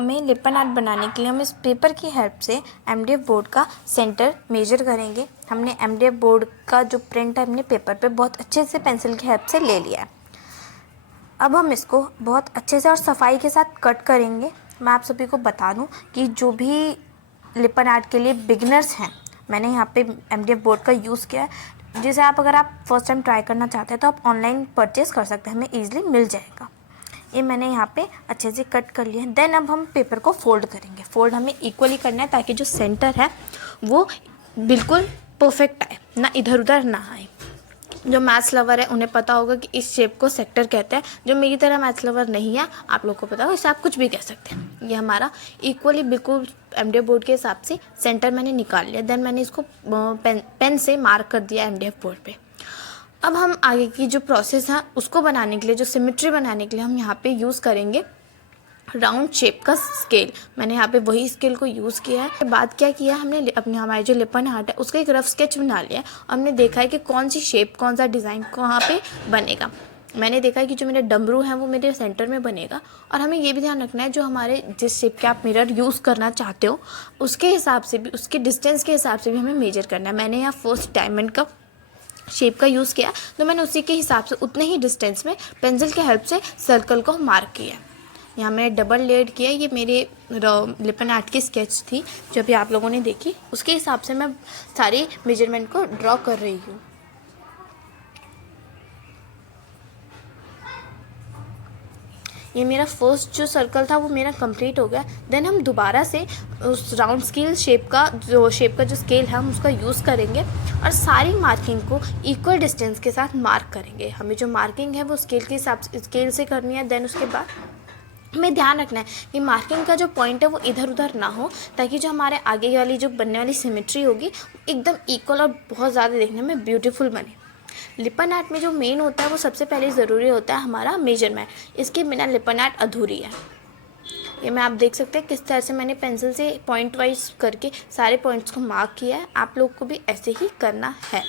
हमें लिपन आर्ट बनाने के लिए हम इस पेपर की हेल्प से एमडीएफ बोर्ड का सेंटर मेजर करेंगे। हमने एमडीएफ बोर्ड का जो प्रिंट है अपने पेपर पे बहुत अच्छे से पेंसिल की हेल्प से ले लिया है। अब हम इसको बहुत अच्छे से और सफाई के साथ कट करेंगे। मैं आप सभी को बता दूं कि जो भी लिपन आर्ट के लिए बिगिनर्स हैं, मैंने यहाँ पे एमडीएफ बोर्ड का यूज़ किया है, जिसे अगर आप फर्स्ट टाइम ट्राई करना चाहते हैं तो आप ऑनलाइन परचेज़ कर सकते हैं, हमें ईजिली मिल जाएगा। ये मैंने यहाँ पे अच्छे से कट कर लिया है। देन अब हम पेपर को फोल्ड करेंगे। फोल्ड हमें इक्वली करना है ताकि जो सेंटर है वो बिल्कुल परफेक्ट आए, ना इधर उधर ना आए। जो मैथ्स लवर है उन्हें पता होगा कि इस शेप को सेक्टर कहते हैं। जो मेरी तरह मैथ्स लवर नहीं है, आप लोग को पता होगा, इसे आप कुछ भी कह सकते हैं। ये हमारा इक्वली बिल्कुल एमडीएफ बोर्ड के हिसाब से सेंटर मैंने निकाल लिया। देन मैंने इसको पेन से मार्क कर दिया एमडीएफ बोर्ड पे। अब हम आगे की जो प्रोसेस है उसको बनाने के लिए, जो सिमेट्री बनाने के लिए हम यहाँ पे यूज़ करेंगे राउंड शेप का स्केल। मैंने यहाँ पे वही स्केल को यूज़ किया है। बाद क्या किया, हमने अपने हमारे जो लिपन आर्ट है उसका एक रफ स्केच बना लिया और हमने देखा है कि कौन सी शेप, कौन सा डिज़ाइन कहाँ पे बनेगा। मैंने देखा है कि जो मेरे डमरू हैं वो मेरे सेंटर में बनेगा। और हमें ये भी ध्यान रखना है जो हमारे जिस शेप के आप मिरर यूज़ करना चाहते हो उसके हिसाब से भी, उसके डिस्टेंस के हिसाब से भी हमें मेजर करना है। मैंने यहाँ फर्स्ट डायमंड का शेप का यूज़ किया तो मैंने उसी के हिसाब से उतने ही डिस्टेंस में पेंसिल के हेल्प से सर्कल को मार्क किया। यहाँ मैंने डबल लेयर्ड किया। ये मेरे लिपन आर्ट की स्केच थी जो अभी आप लोगों ने देखी, उसके हिसाब से मैं सारी मेजरमेंट को ड्रॉ कर रही हूँ। ये मेरा फर्स्ट जो सर्कल था वो मेरा कंप्लीट हो गया। देन हम दोबारा से उस राउंड स्केल शेप का जो स्केल है हम उसका यूज़ करेंगे और सारी मार्किंग को इक्वल डिस्टेंस के साथ मार्क करेंगे। हमें जो मार्किंग है वो स्केल के हिसाब से, स्केल से करनी है। देन उसके बाद हमें ध्यान रखना है कि मार्किंग का जो पॉइंट है वो इधर उधर ना हो, ताकि जो हमारे आगे वाली जो बनने वाली सिमेट्री होगी एकदम इक्वल और बहुत ज़्यादा देखने में ब्यूटीफुल बने। लिपन आर्ट में जो मेन होता है वो सबसे पहले ज़रूरी होता है हमारा मेजरमेंट। इसके बिना लिपन आर्ट अधूरी है। ये मैं आप देख सकते हैं किस तरह से मैंने पेंसिल से पॉइंट वाइज करके सारे पॉइंट्स को मार्क किया है। आप लोग को भी ऐसे ही करना है।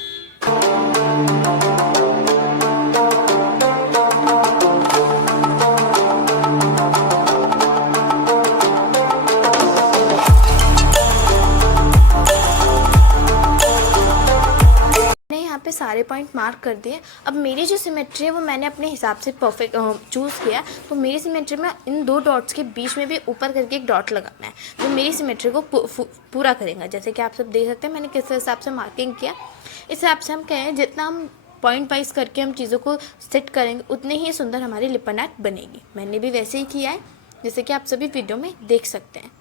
पे सारे पॉइंट मार्क कर दिए। अब मेरी जो सिमेट्री है वो मैंने अपने हिसाब से परफेक्ट चूज़ किया। तो मेरी सिमेट्री में इन दो डॉट्स के बीच में भी ऊपर करके एक डॉट लगाना है जो मेरी सिमेट्री को पूरा करेगा। जैसे कि आप सब देख सकते हैं मैंने किस हिसाब से मार्किंग किया। इस हिसाब से हम कहें जितना हम पॉइंट वाइज करके हम चीज़ों को सेट करेंगे उतनी ही सुंदर हमारी लिपन आर्ट बनेगी। मैंने भी वैसे ही किया है जैसे कि आप सभी वीडियो में देख सकते हैं।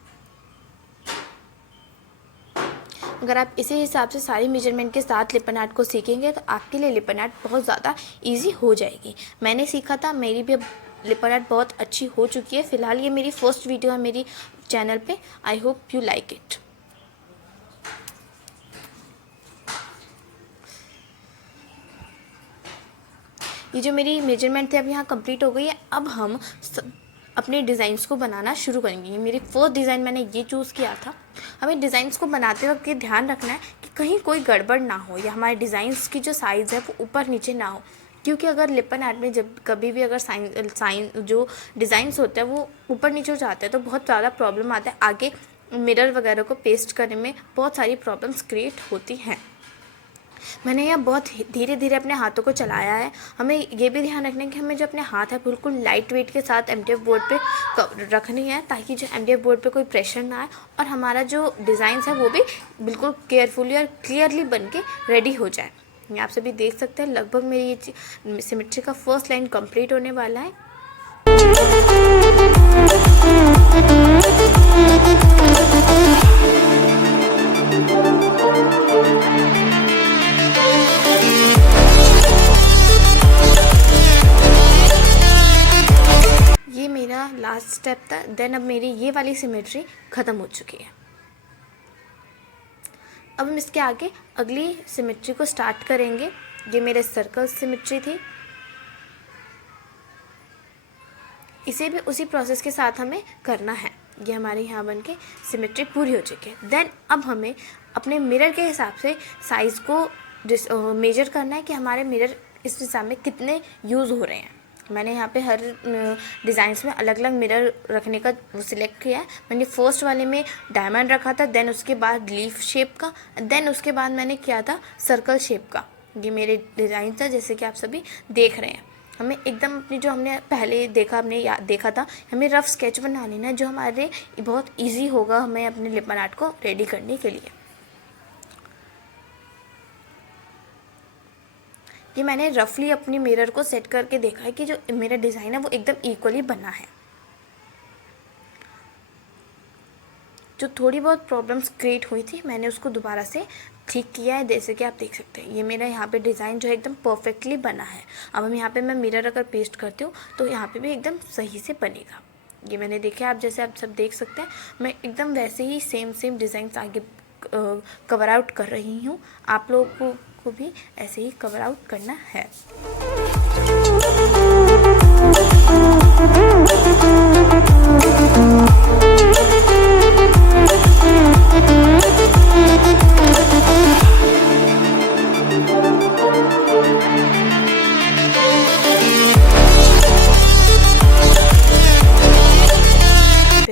अगर आप इसी हिसाब से सारी मेजरमेंट के साथ लिपन आर्ट को सीखेंगे तो आपके लिए लिपन आर्ट बहुत ज़्यादा इजी हो जाएगी। मैंने सीखा था, मेरी भी अब लिपन आर्ट बहुत अच्छी हो चुकी है। फ़िलहाल ये मेरी फर्स्ट वीडियो है मेरी चैनल पे। I hope you like it. ये जो मेरी मेजरमेंट थी अब यहाँ कंप्लीट हो गई है। अब हम अपने डिज़ाइंस को बनाना शुरू करेंगे। ये मेरी फर्स्ट डिज़ाइन मैंने ये चूज़ किया था। हमें डिज़ाइंस को बनाते वक्त ये ध्यान रखना है कि कहीं कोई गड़बड़ ना हो या हमारे डिज़ाइंस की जो साइज़ है वो ऊपर नीचे ना हो, क्योंकि अगर लिपन आर्ट में जब कभी भी अगर साइन जो डिज़ाइंस होते हैं वो ऊपर नीचे हो जाते हैं तो बहुत ज़्यादा प्रॉब्लम आता है। आगे मिरर वगैरह को पेस्ट करने में बहुत सारी प्रॉब्लम्स क्रिएट होती हैं। मैंने यह बहुत धीरे धीरे अपने हाथों को चलाया है। हमें ये भी ध्यान रखना है कि हमें जो अपने हाथ है बिल्कुल लाइट वेट के साथ एमडीएफ बोर्ड पे रखनी है, ताकि जो एमडीएफ बोर्ड पे कोई प्रेशर ना आए और हमारा जो डिज़ाइंस है वो भी बिल्कुल केयरफुली और क्लियरली बन के रेडी हो जाए। ये आप सभी देख सकते हैं लगभग मेरी ये सिमेट्री का फर्स्ट लाइन कंप्लीट होने वाला है। ये मेरा लास्ट स्टेप था। देन अब मेरी ये वाली सिमेट्री ख़त्म हो चुकी है। अब हम इसके आगे अगली सिमेट्री को स्टार्ट करेंगे। ये मेरे सर्कल सिमेट्री थी। इसे भी उसी प्रोसेस के साथ हमें करना है। ये हमारे यहाँ बन के सिमेट्री पूरी हो चुकी है। देन अब हमें अपने मिरर के हिसाब से साइज़ को मेजर करना है कि हमारे मिरर इस हिसाब में कितने यूज़ हो रहे हैं। मैंने यहाँ पे हर डिज़ाइंस में अलग अलग मिरर रखने का वो सिलेक्ट किया है। मैंने फर्स्ट वाले में डायमंड रखा था, देन उसके बाद लीफ शेप का, देन उसके बाद मैंने किया था सर्कल शेप का। ये मेरे डिज़ाइन था जैसे कि आप सभी देख रहे हैं। हमें एकदम अपनी जो हमने पहले देखा था, हमें रफ़ स्केच बना लेना है जो हमारे बहुत ईजी होगा हमें अपने लिपन आर्ट को रेडी करने के लिए। ये मैंने रफली अपनी मिरर को सेट करके देखा है कि जो मेरा डिज़ाइन है वो एकदम इक्वली बना है। जो थोड़ी बहुत प्रॉब्लम्स क्रिएट हुई थी मैंने उसको दोबारा से ठीक किया है, जैसे कि आप देख सकते हैं। ये मेरा यहाँ पे डिज़ाइन जो है एकदम परफेक्टली बना है। अब हम यहाँ पे मैं मिरर अगर पेस्ट करती हूँ तो यहाँ पे भी एकदम सही से बनेगा। ये मैंने देखा, आप जैसे आप सब देख सकते हैं, मैं एकदम वैसे ही सेम डिज़ाइंस आगे कवर आउट कर रही हूँ। आप लोगों को भी ऐसे ही कवर आउट करना है।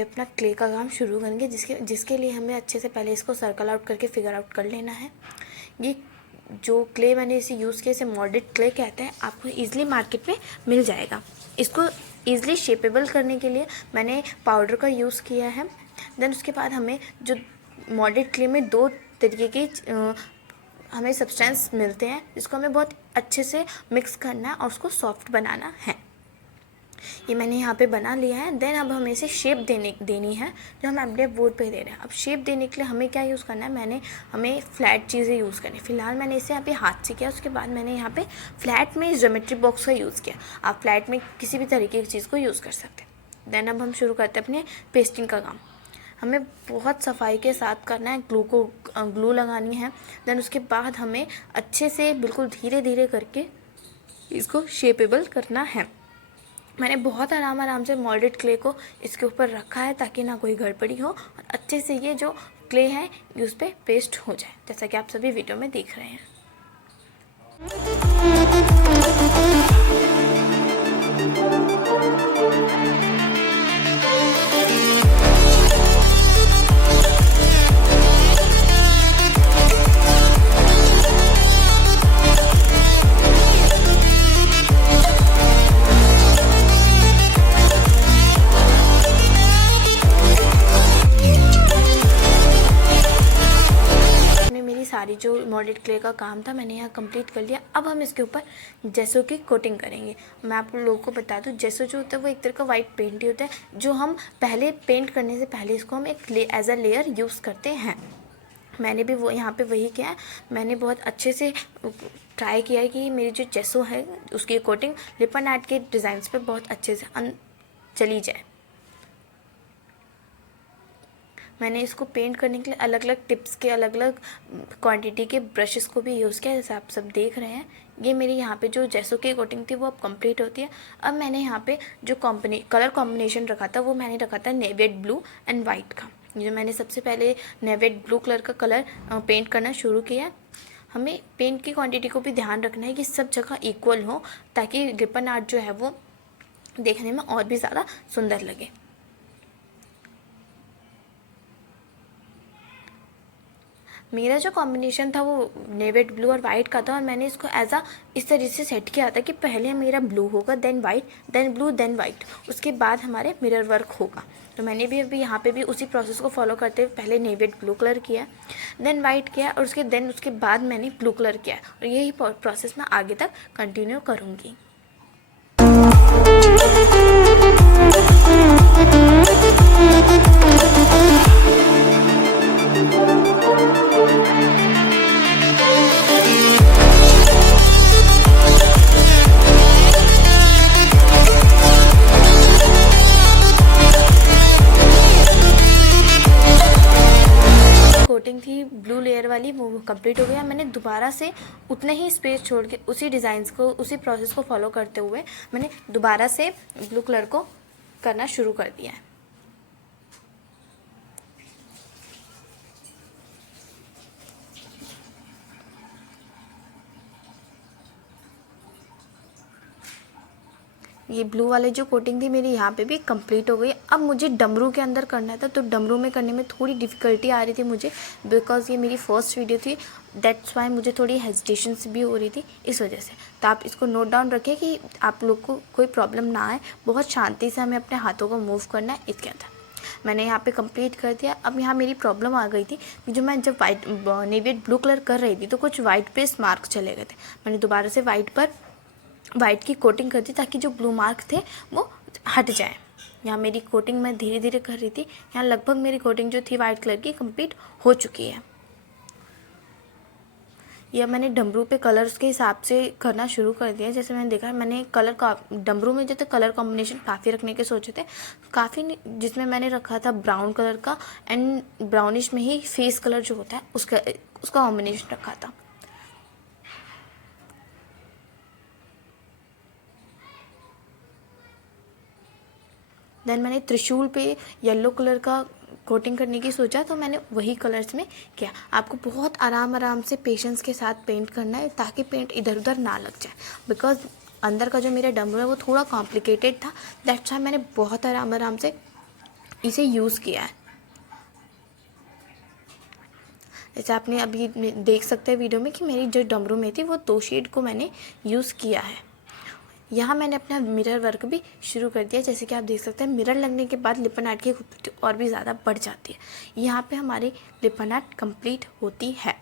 अपना क्ले का काम शुरू करेंगे, जिसके लिए हमें अच्छे से पहले इसको सर्कल आउट करके फिगर आउट कर लेना है। ये जो क्ले मैंने इसे यूज़ किया, इसे मोल्डेड क्ले कहते हैं, आपको ईज़िली मार्केट में मिल जाएगा। इसको ईज़िली शेपेबल करने के लिए मैंने पाउडर का यूज़ किया है। देन उसके बाद हमें जो मोल्डेड क्ले में दो तरीके के हमें सब्सटेंस मिलते हैं, जिसको हमें बहुत अच्छे से मिक्स करना है और उसको सॉफ्ट बनाना है। ये मैंने यहाँ पे बना लिया है। देन अब हमें इसे शेप देनी है जो हम एमडीएफ बोर्ड पे दे रहे हैं। अब शेप देने के लिए हमें क्या यूज़ करना है, हमें फ्लैट चीज़ें यूज़ करनी है। फिलहाल मैंने इसे यहाँ पे हाथ से किया, उसके बाद मैंने यहाँ पे फ्लैट में ज्योमेट्री बॉक्स का यूज़ किया। आप फ्लैट में किसी भी तरीके की चीज़ को यूज़ कर सकते हैं। देन अब हम शुरू करते हैं अपने पेस्टिंग का काम। हमें बहुत सफाई के साथ करना है, ग्लू लगानी है। देन उसके बाद हमें अच्छे से बिल्कुल धीरे धीरे करके इसको शेपेबल करना है। मैंने बहुत आराम से मोल्डेड क्ले को इसके ऊपर रखा है ताकि ना कोई गड़बड़ी हो और अच्छे से ये जो क्ले है ये उस पर पेस्ट हो जाए, जैसा कि आप सभी वीडियो में देख रहे हैं। सारी जो मोल्डेड क्ले का काम था मैंने यहाँ कंप्लीट कर लिया। अब हम इसके ऊपर जेसो की कोटिंग करेंगे। मैं आप लोगों को बता दूँ, जेसो जो होता है वो एक तरह का वाइट पेंट ही होता है, जो हम पहले पेंट करने से पहले इसको हम एक एज अ लेयर यूज़ करते हैं। मैंने भी वो यहाँ पे वही किया है। मैंने बहुत अच्छे से ट्राई किया है कि मेरी जो जेसो है उसकी कोटिंग लिपन आर्ट के डिज़ाइंस पे बहुत अच्छे से चली जाए। मैंने इसको पेंट करने के लिए अलग अलग टिप्स के अलग अलग क्वांटिटी के ब्रशेस को भी यूज़ किया, जैसे आप सब देख रहे हैं। ये मेरी यहाँ पे जो जेसो की कोटिंग थी वो अब कंप्लीट होती है। अब मैंने यहाँ पे जो कलर कॉम्बिनेशन रखा था वो मैंने रखा था नेवी ब्लू एंड वाइट का। जो मैंने सबसे पहले नेवी ब्लू कलर का कलर पेंट करना शुरू किया। हमें पेंट की क्वान्टिटी को भी ध्यान रखना है कि सब जगह इक्वल हो, ताकि लिपन आर्ट जो है वो देखने में और भी ज़्यादा सुंदर लगे। मेरा जो कॉम्बिनेशन था वो नेवी ब्लू और वाइट का था, और मैंने इसको इस तरीके से सेट किया था कि पहले मेरा ब्लू होगा, then white, then blue, then white, उसके बाद हमारे मिरर वर्क होगा। तो मैंने भी अभी यहाँ पे भी उसी प्रोसेस को फॉलो करते हुए पहले नेवी ब्लू कलर किया, देन वाइट किया, और उसके बाद मैंने ब्लू कलर किया, और यही प्रोसेस मैं आगे तक कंटिन्यू करूँगी। कोटिंग थी ब्लू लेयर वाली वो कंप्लीट हो गया। मैंने दोबारा से उतना ही स्पेस छोड़ के उसी डिज़ाइंस को उसी प्रोसेस को फॉलो करते हुए मैंने दोबारा से ब्लू कलर को करना शुरू कर दिया है। ये ब्लू वाली जो कोटिंग थी मेरी यहाँ पे भी कंप्लीट हो गई। अब मुझे डमरू के अंदर करना था, तो डमरू में करने में थोड़ी डिफ़िकल्टी आ रही थी मुझे, बिकॉज़ ये मेरी फर्स्ट वीडियो थी, दैट्स वाई मुझे थोड़ी हेजिटेशंस भी हो रही थी इस वजह से। तो आप इसको नोट डाउन रखें कि आप लोग को कोई प्रॉब्लम ना आए। बहुत शांति से हमें अपने हाथों को मूव करना है, इसके अंदर मैंने यहाँ पे कंप्लीट कर दिया। अब यहाँ मेरी प्रॉब्लम आ गई थी कि जो मैं जब वाइट नेवी ब्लू कलर कर रही थी तो कुछ वाइट पे मार्क चले गए थे। मैंने दोबारा से वाइट की कोटिंग कर दी ताकि जो ब्लू मार्क थे वो हट जाए। यहाँ मेरी कोटिंग मैं धीरे धीरे कर रही थी। यहाँ लगभग मेरी कोटिंग जो थी वाइट कलर की कंप्लीट हो चुकी है। यह मैंने डमरू पे कलर्स के हिसाब से करना शुरू कर दिया। जैसे मैंने देखा, मैंने कलर का डमरू में जो थे कलर कॉम्बिनेशन काफ़ी रखने के सोचे थे, काफ़ी जिसमें मैंने रखा था ब्राउन कलर का, एंड ब्राउनिश में ही फेस कलर जो होता है उसका कॉम्बिनेशन रखा था। देन मैंने त्रिशूल पे येलो कलर का कोटिंग करने की सोचा, तो मैंने वही कलर्स में किया। आपको बहुत आराम से पेशेंस के साथ पेंट करना है ताकि पेंट इधर उधर ना लग जाए, बिकॉज अंदर का जो मेरा डमरू है वो थोड़ा कॉम्प्लिकेटेड था। दैट्स वाई मैंने बहुत आराम से इसे यूज़ किया है। जैसे आपने अभी देख सकते हैं वीडियो में कि मेरी जो डमरू में थी वो 2 शेड को मैंने यूज़ किया है। यहाँ मैंने अपना मिरर वर्क भी शुरू कर दिया। जैसे कि आप देख सकते हैं, मिरर लगने के बाद लिपन आर्ट की खूबसूरती और भी ज़्यादा बढ़ जाती है। यहाँ पे हमारी लिपन आर्ट कंप्लीट होती है।